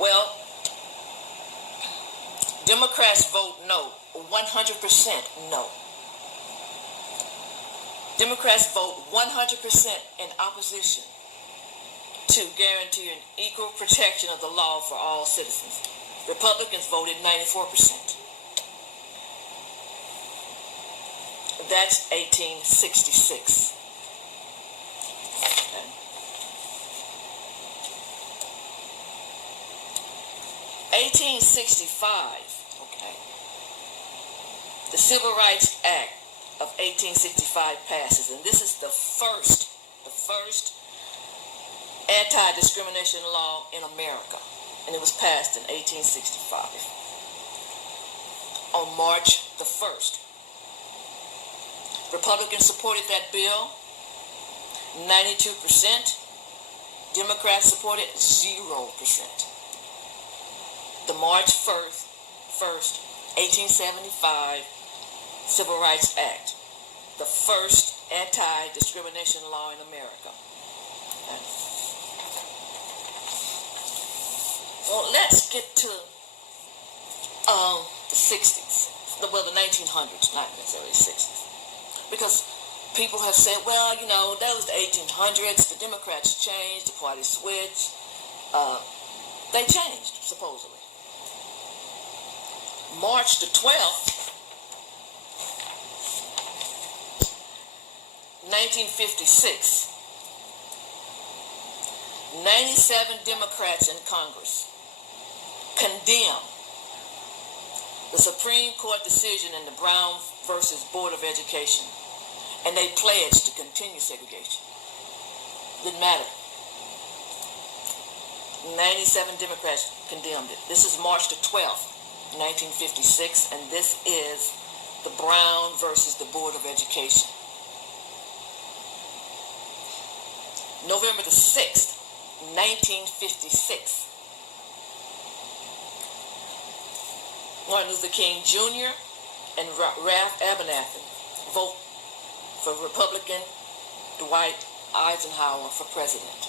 Well, Democrats vote no, 100% no. Democrats vote 100% in opposition to guaranteeing equal protection of the law for all citizens. Republicans voted 94%. That's 1866. Okay. 1865, okay. The Civil Rights Act of 1865 passes, and this is the first anti-discrimination law in America, and it was passed in 1865 on March the 1st. Republicans supported that bill, 92%. Democrats supported 0%. The March 1st, 1875 Civil Rights Act, the first anti-discrimination law in America. Okay. Well, let's get to the 60s. Well, the 1900s, not necessarily 60s. Because people have said, well, you know, that was the 1800s. The Democrats changed, the party switched. They changed, supposedly. March the 12th, 1956, 97 Democrats in Congress condemned the Supreme Court decision in the Brown versus Board of Education, and they pledged to continue segregation. Didn't matter. 97 Democrats condemned it. This is March the 12th, 1956, and this is the Brown versus the Board of Education. November the 6th, 1956, Martin Luther King Jr. and Ralph Abernathy vote for Republican Dwight Eisenhower for president.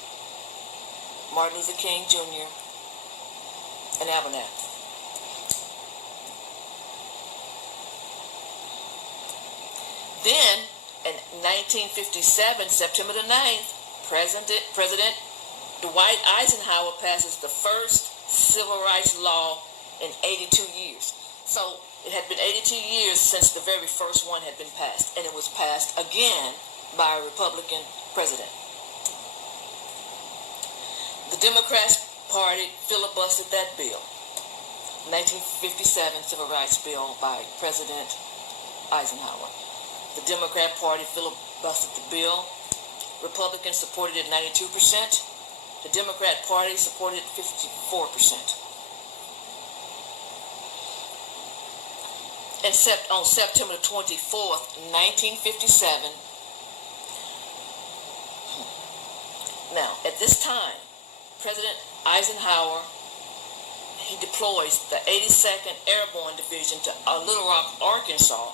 Martin Luther King Jr. and Abernathy. Then, in 1957, September the 9th, President Dwight Eisenhower passes the first civil rights law in 82 years. So it had been 82 years since the very first one had been passed, and it was passed again by a Republican president. The Democrats Party filibustered that bill, 1957 Civil Rights Bill by President Eisenhower. The Democrat Party filibustered the bill. Republicans supported it 92%. The Democrat Party supported it 54%. And on September 24th, 1957, now at this time, President Eisenhower, he deploys the 82nd Airborne Division to Little Rock, Arkansas,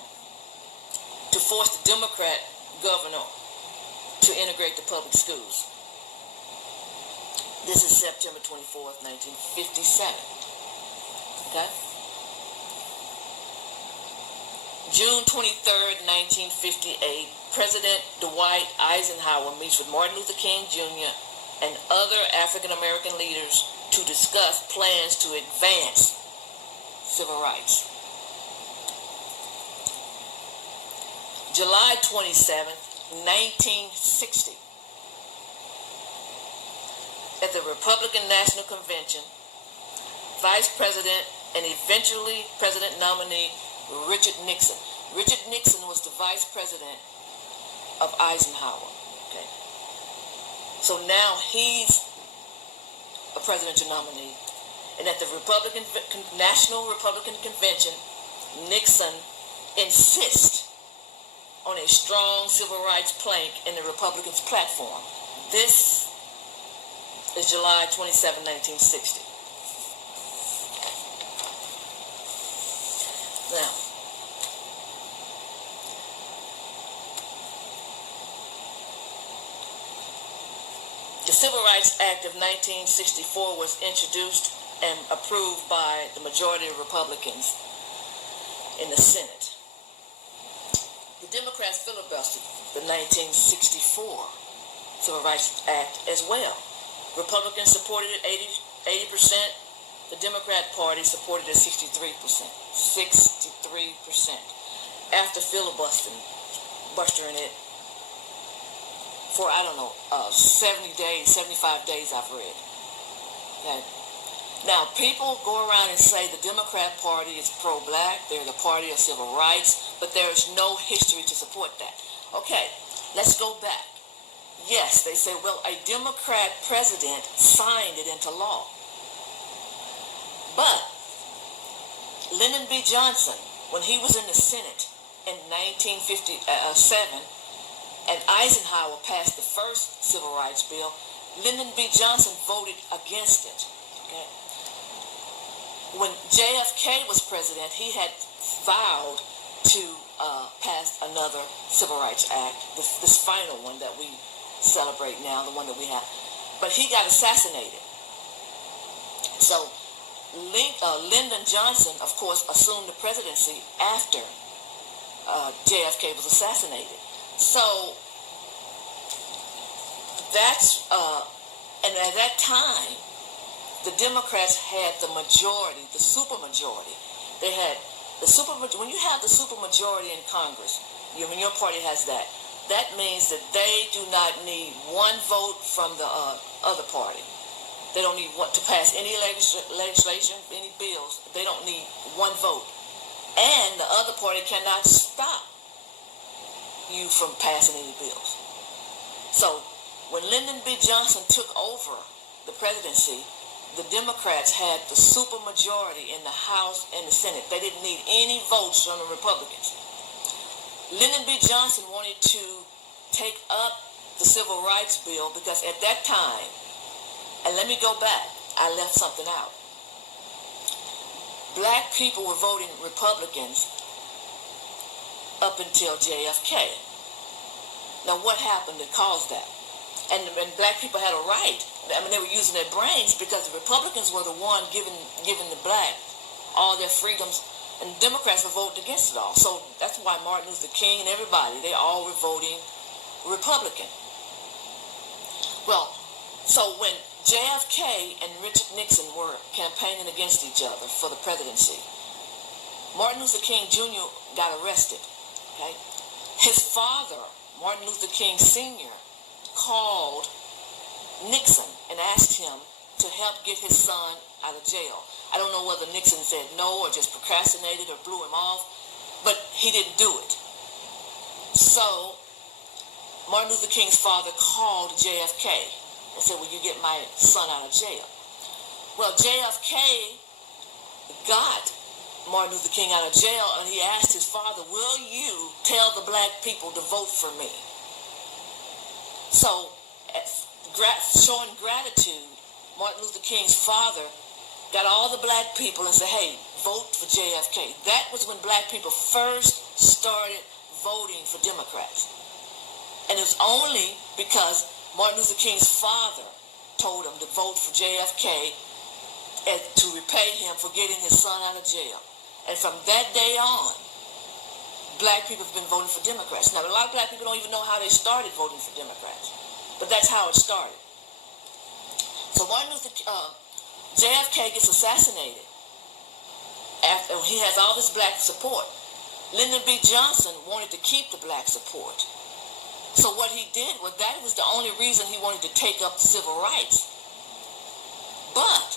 to force the Democrat governor to integrate the public schools. This is September 24th, 1957. Okay? June 23rd, 1958, President Dwight Eisenhower meets with Martin Luther King Jr. and other African American leaders to discuss plans to advance civil rights. July 27th, 1960, at the Republican National Convention, Vice President and eventually President nominee Richard Nixon. Richard Nixon was the Vice President of Eisenhower. Okay. So now he's a presidential nominee. And at the National Republican Convention, Nixon insists on a strong civil rights plank in the Republicans' platform. This is July 27, 1960. Now, the Civil Rights Act of 1964 was introduced and approved by the majority of Republicans in the Senate. The Democrats filibustered the 1964 Civil Rights Act as well. Republicans supported it 80%. The Democrat Party supported it 63%. 63%. After filibustering it for, 70 days, 75 days I've read. Okay. Now, people go around and say the Democrat Party is pro-black, they're the party of civil rights, but there is no history to support that. Okay, let's go back. Yes, they say, well, a Democrat president signed it into law. But Lyndon B. Johnson, when he was in the Senate in 1957, and Eisenhower passed the first civil rights bill, Lyndon B. Johnson voted against it. Okay? When JFK was president, he had vowed to pass another Civil Rights Act, this final one that we celebrate now, the one that we have. But he got assassinated. So Lyndon Johnson, of course, assumed the presidency after JFK was assassinated. So that's, and at that time, the Democrats had the majority, the supermajority. They had the supermajority. When you have the supermajority in Congress, when your party has that, that means that they do not need one vote from the other party. They don't need to pass any legislation, any bills. They don't need one vote. And the other party cannot stop you from passing any bills. So when Lyndon B. Johnson took over the presidency, the Democrats had the supermajority in the House and the Senate. They didn't need any votes from the Republicans. Lyndon B. Johnson wanted to take up the Civil Rights Bill because at that time, and let me go back, I left something out. Black people were voting Republicans up until JFK. Now what happened that caused that? And black people had a right. I mean, they were using their brains because the Republicans were the one giving the black all their freedoms, and Democrats were voting against it all. So that's why Martin Luther King and everybody, they all were voting Republican. Well, so when JFK and Richard Nixon were campaigning against each other for the presidency, Martin Luther King Jr. got arrested. Okay? His father, Martin Luther King Sr., called Nixon and asked him to help get his son out of jail. I don't know whether Nixon said no or just procrastinated or blew him off, but he didn't do it. So Martin Luther King's father called JFK and said, will you get my son out of jail? Well, JFK got Martin Luther King out of jail, and he asked his father, will you tell the black people to vote for me? So, showing gratitude, Martin Luther King's father got all the black people and said, hey, vote for JFK. That was when black people first started voting for Democrats. And it was only because Martin Luther King's father told him to vote for JFK and to repay him for getting his son out of jail. And from that day on, black people have been voting for Democrats. Now, a lot of black people don't even know how they started voting for Democrats. But that's how it started. So JFK gets assassinated after he has all this black support. Lyndon B. Johnson wanted to keep the black support. So what he did was that was the only reason he wanted to take up civil rights. But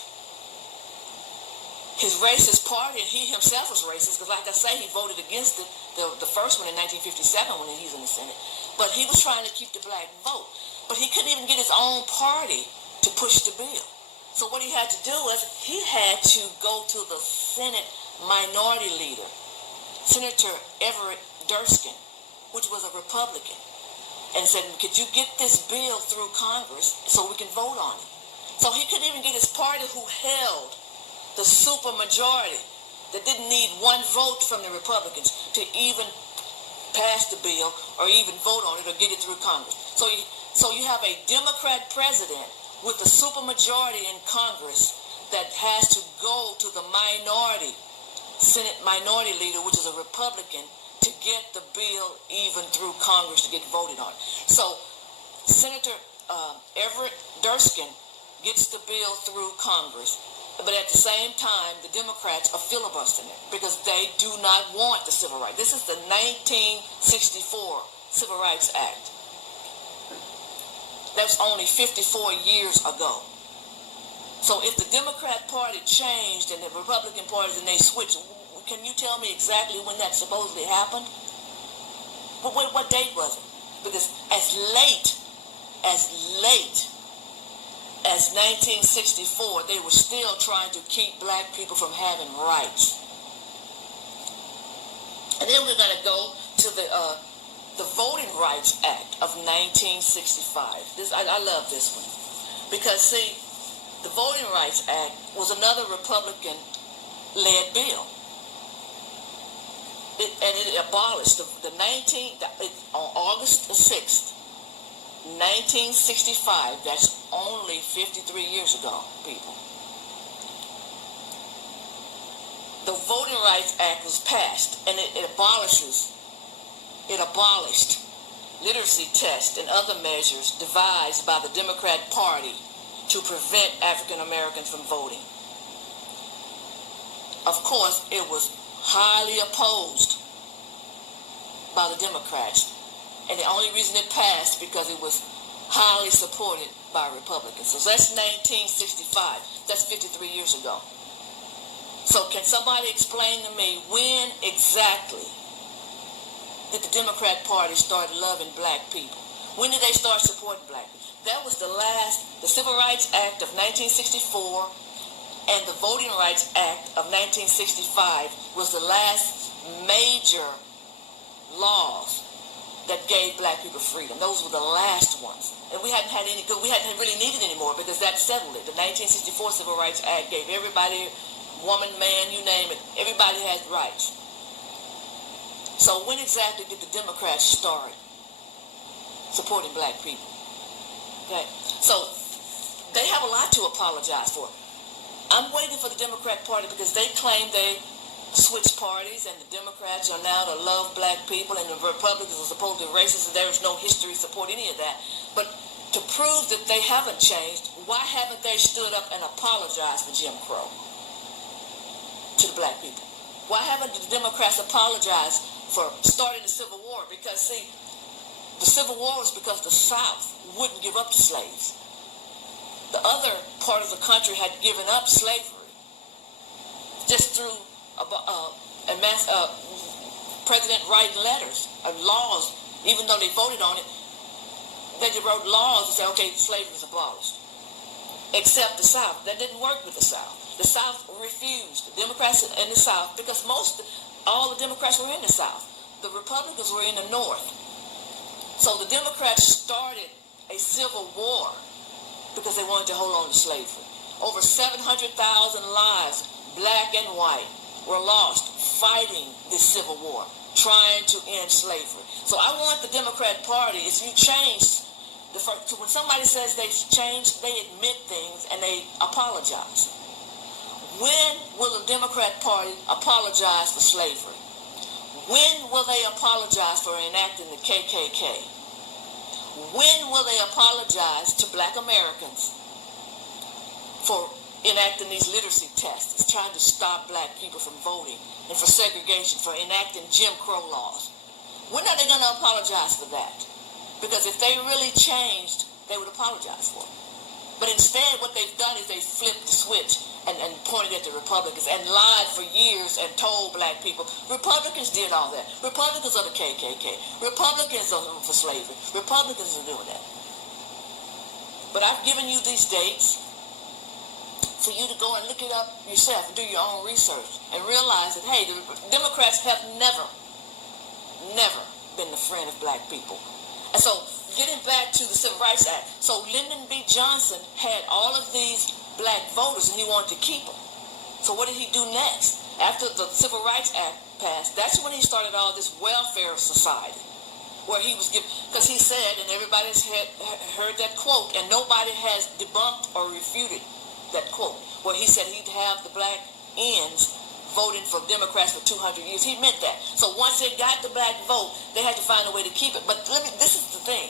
his racist party, and he himself was racist, because like I say, he voted against it, the first one in 1957 when he was in the Senate. But he was trying to keep the black vote. But he couldn't even get his own party to push the bill. So what he had to do was he had to go to the Senate minority leader, Senator Everett Durskin, which was a Republican, and said, could you get this bill through Congress so we can vote on it? So he couldn't even get his party, who held the supermajority that didn't need one vote from the Republicans, to even pass the bill or even vote on it or get it through Congress. So you have a Democrat president with the supermajority in Congress that has to go to the minority, Senate minority leader, which is a Republican, to get the bill even through Congress to get voted on. So Senator Everett Durskin gets the bill through Congress, but at the same time, the Democrats are filibustering it because they do not want the Civil Rights. This is the 1964 Civil Rights Act. That's only 54 years ago. So if the Democrat Party changed and the Republican Party and they switched, can you tell me exactly when that supposedly happened? What date was it? Because as late as 1964, they were still trying to keep black people from having rights. And then we're going to go to the Voting Rights Act of 1965. I love this one. Because, see, the Voting Rights Act was another Republican-led bill. It abolished on August the 6th, 1965, that's only 53 years ago, people. The Voting Rights Act was passed, and it abolished literacy tests and other measures devised by the Democrat Party to prevent African Americans from voting. Of course, it was highly opposed by the Democrats, and the only reason it passed because it was highly supported by Republicans. So that's 1965. That's 53 years ago. So can somebody explain to me when exactly did the Democrat Party start loving black people? When did they start supporting black people? That was the Civil Rights Act of 1964 and the Voting Rights Act of 1965 was the last major laws that gave black people freedom. Those were the last ones. And we hadn't really needed any more because that settled it. The 1964 Civil Rights Act gave everybody, woman, man, you name it, everybody had rights. So when exactly did the Democrats start supporting black people? Okay. So they have a lot to apologize for. I'm waiting for the Democrat Party because they claim they switched parties and the Democrats are now to love black people and the Republicans are supposedly racist and there is no history to support any of that. But to prove that they haven't changed, why haven't they stood up and apologized for Jim Crow to the black people? Why haven't the Democrats apologized for starting the Civil War? Because, see, the Civil War was because the South wouldn't give up the slaves. The other part of the country had given up slavery just through President writing letters of laws, even though they voted on it, they just wrote laws and said, okay, slavery is abolished. Except the South. That didn't work with the South. The South refused. The Democrats in the South, because all the Democrats were in the South. The Republicans were in the North. So the Democrats started a civil war because they wanted to hold on to slavery. Over 700,000 lives, black and white, were lost fighting this civil war, trying to end slavery. So I want the Democrat Party, if you change, so when somebody says they've changed, they admit things and they apologize. When will the Democrat Party apologize for slavery? When will they apologize for enacting the KKK? When will they apologize to black Americans for enacting these literacy tests, trying to stop black people from voting, and for segregation, for enacting Jim Crow laws? When are they going to apologize for that? Because if they really changed, they would apologize for it. But instead, what they've done is they flipped the switch and pointed at the Republicans and lied for years and told black people, Republicans did all that. Republicans are the KKK. Republicans are for slavery. Republicans are doing that. But I've given you these dates for you to go and look it up yourself and do your own research and realize that, hey, the Democrats have never been the friend of black people. And so, getting back to the Civil Rights Act, so Lyndon B. Johnson had all of these black voters and he wanted to keep them. So what did he do next? After the Civil Rights Act passed, that's when he started all this welfare society, where he was given, because he said, and everybody's heard that quote, and nobody has debunked or refuted that quote, where he said he'd have the black ends voting for Democrats for 200 years. He meant that. So once they got the black vote, they had to find a way to keep it. But this is the thing.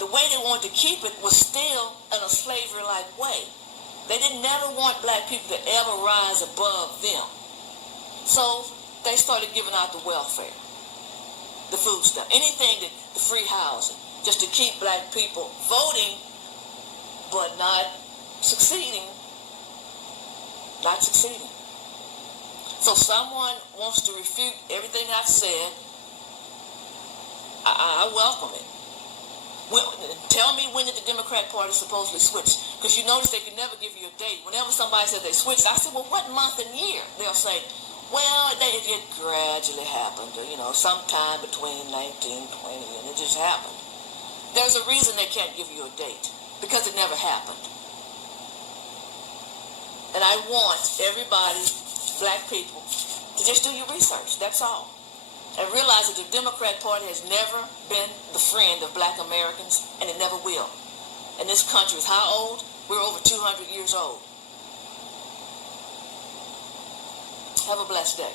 The way they wanted to keep it was still in a slavery-like way. They didn't never want black people to ever rise above them. So they started giving out the welfare, the food stuff, anything, the free housing, just to keep black people voting, but not succeeding. Not succeeding. So someone wants to refute everything I've said. I welcome it. Well, tell me when did the Democrat Party supposedly switch? Because you notice they can never give you a date. Whenever somebody says they switched, I said, well, what month and year? They'll say, well, it gradually happened, sometime between 1920, and it just happened. There's a reason they can't give you a date, because it never happened. And I want everybody, black people, to just do your research, that's all. And realize that the Democrat Party has never been the friend of black Americans, and it never will. And this country is how old? We're over 200 years old. Have a blessed day.